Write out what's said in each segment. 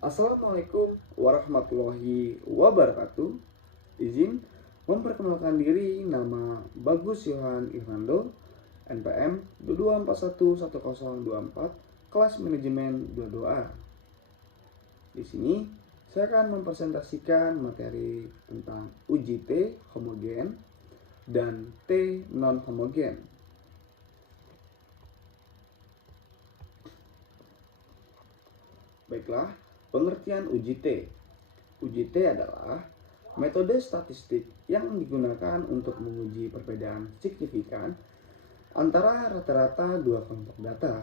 Assalamualaikum warahmatullahi wabarakatuh. Izin memperkenalkan diri, nama Bagus Yohan Irvando, NPM 22411024, kelas manajemen 22A. Di sini saya akan mempresentasikan materi tentang uji T homogen dan T non homogen. Baiklah, pengertian uji T. Uji T adalah metode statistik yang digunakan untuk menguji perbedaan signifikan antara rata-rata dua kelompok data.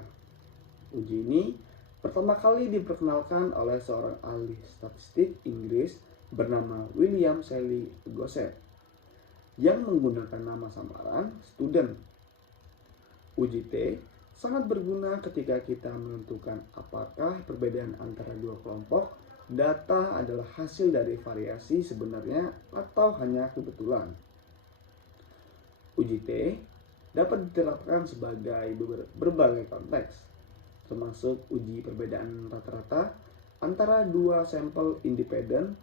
Uji ini pertama kali diperkenalkan oleh seorang ahli statistik Inggris bernama William Shelley Gosset yang menggunakan nama samaran student. Uji T sangat berguna ketika kita menentukan apakah perbedaan antara dua kelompok data adalah hasil dari variasi sebenarnya atau hanya kebetulan. Uji T dapat diterapkan sebagai berbagai konteks, termasuk uji perbedaan rata-rata antara dua sampel independen,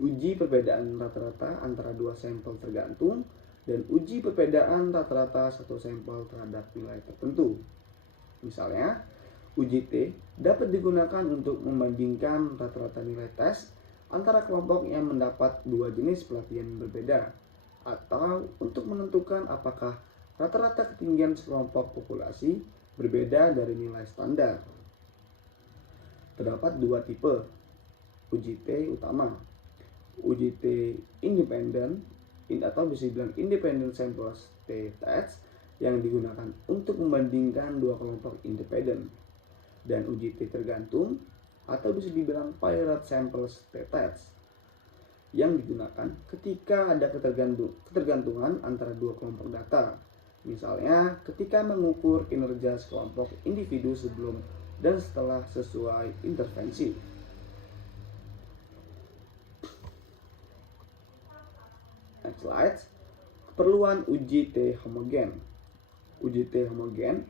uji perbedaan rata-rata antara dua sampel tergantung, dan uji perbedaan rata-rata satu sampel terhadap nilai tertentu. Misalnya, uji T dapat digunakan untuk membandingkan rata-rata nilai tes antara kelompok yang mendapat dua jenis pelatihan berbeda, atau untuk menentukan apakah rata-rata ketinggian sekelompok populasi berbeda dari nilai standar. Terdapat dua tipe uji T utama. Uji T independen atau bisa dibilang independent sample t-test yang digunakan untuk membandingkan dua kelompok independen, dan uji T tergantung atau bisa dibilang paired samples t-test yang digunakan ketika ada ketergantungan antara dua kelompok data. Misalnya ketika mengukur kinerja sekelompok individu sebelum dan setelah sesuai intervensi. Next slide. Keperluan uji T homogen. Uji T homogen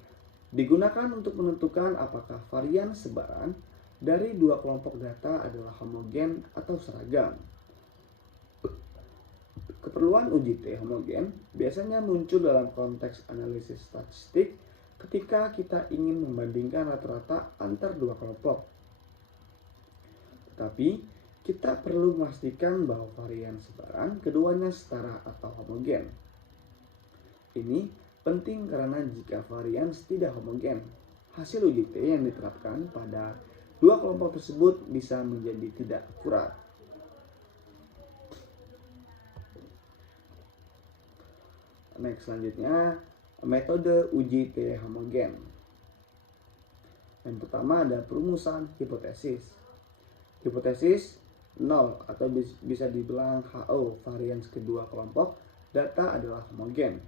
digunakan untuk menentukan apakah varian sebaran dari dua kelompok data adalah homogen atau seragam. Keperluan uji T homogen biasanya muncul dalam konteks analisis statistik ketika kita ingin membandingkan rata-rata antar dua kelompok. Tetapi kita perlu memastikan bahwa varian sebaran keduanya setara atau homogen. Ini penting karena jika varian tidak homogen, hasil uji T yang diterapkan pada dua kelompok tersebut bisa menjadi tidak akurat. Next, selanjutnya metode uji T homogen. Yang pertama ada perumusan hipotesis. Hipotesis 0 atau bisa dibilang HO, varian kedua kelompok data adalah homogen.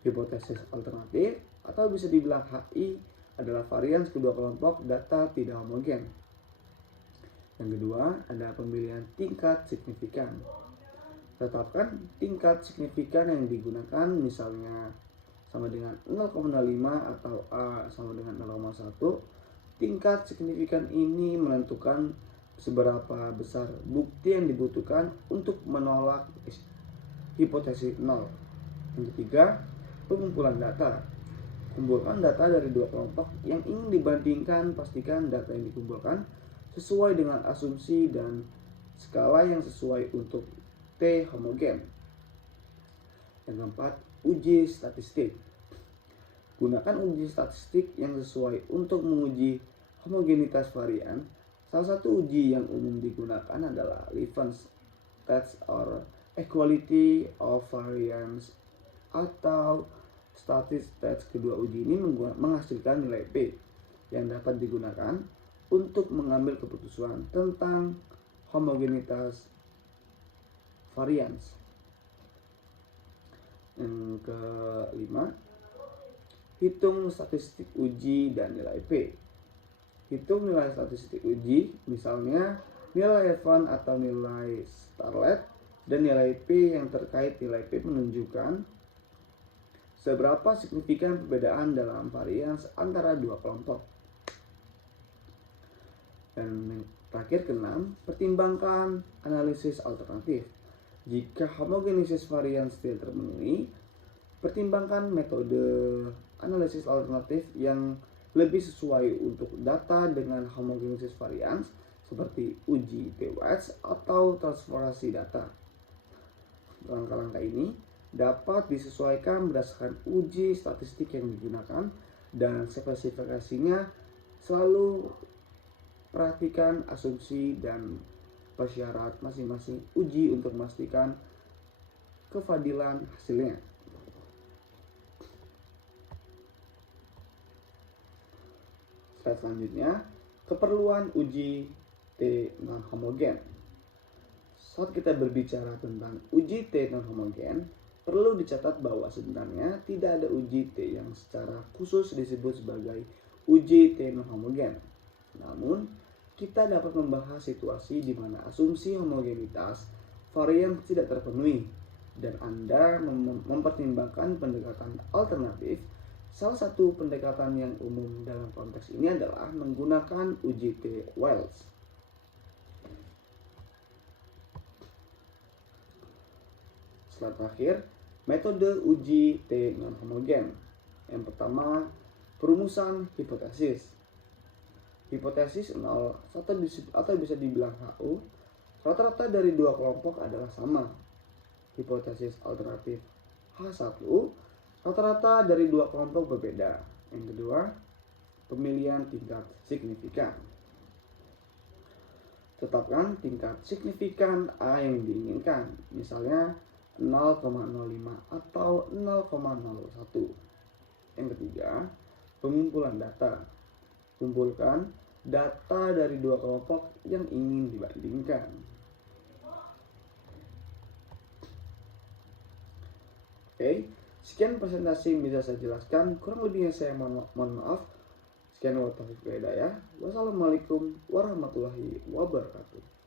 Hipotesis alternatif atau bisa dibilang HI adalah varian kedua kelompok data tidak homogen. Yang kedua ada pemilihan tingkat signifikan. Tetapkan tingkat signifikan yang digunakan, misalnya sama dengan 0,5 atau A sama dengan 0,1. Tingkat signifikan ini menentukan seberapa besar bukti yang dibutuhkan untuk menolak hipotesis 0. Yang ketiga, pengumpulan data. Kumpulkan data dari dua kelompok yang ingin dibandingkan. Pastikan data yang dikumpulkan sesuai dengan asumsi dan skala yang sesuai untuk T homogen. Yang keempat, uji statistik. Gunakan uji statistik yang sesuai untuk menguji homogenitas varian. Salah satu uji yang umum digunakan adalah Levens test or equality of variance atau statistic test. Kedua uji ini menghasilkan nilai P yang dapat digunakan untuk mengambil keputusan tentang homogenitas varians. Yang kelima, hitung statistik uji dan nilai P. Hitung nilai statistik uji, misalnya nilai Evan atau nilai Starlet, dan nilai P yang terkait. Nilai P menunjukkan seberapa signifikan perbedaan dalam varians antara dua kelompok. Dan yang terakhir keenam, pertimbangkan analisis alternatif. Jika homogenesis varians tidak terpenuhi, pertimbangkan metode analisis alternatif yang lebih sesuai untuk data dengan homogenesis varians seperti uji T-Wedge atau transformasi data. Langkah-langkah ini dapat disesuaikan berdasarkan uji statistik yang digunakan dan spesifikasinya. Selalu perhatikan asumsi dan persyarat masing-masing uji untuk memastikan kevadilan hasilnya. Slide selanjutnya, keperluan uji T non homogen. Saat kita berbicara tentang uji T non homogen, perlu dicatat bahwa sebenarnya tidak ada uji T yang secara khusus disebut sebagai uji T non homogen. Namun, kita dapat membahas situasi di mana asumsi homogenitas varian tidak terpenuhi dan Anda mempertimbangkan pendekatan alternatif. Salah satu pendekatan yang umum dalam konteks ini adalah menggunakan uji T-Wells. Slide terakhir, metode uji T non homogen. Yang pertama, perumusan hipotesis. Hipotesis 0 atau bisa dibilang HU, rata-rata dari dua kelompok adalah sama. Hipotesis alternatif H1, rata-rata dari dua kelompok berbeda. Yang kedua, pemilihan tingkat signifikan. Tetapkan tingkat signifikan A yang diinginkan, misalnya 0,05 atau 0,01. Yang ketiga, pengumpulan data. Kumpulkan data dari dua kelompok yang ingin dibandingkan. Oke, sekian presentasi yang bisa saya jelaskan. Kurang lebihnya saya mohon maaf. Sekian, wassalamualaikum warahmatullahi wabarakatuh.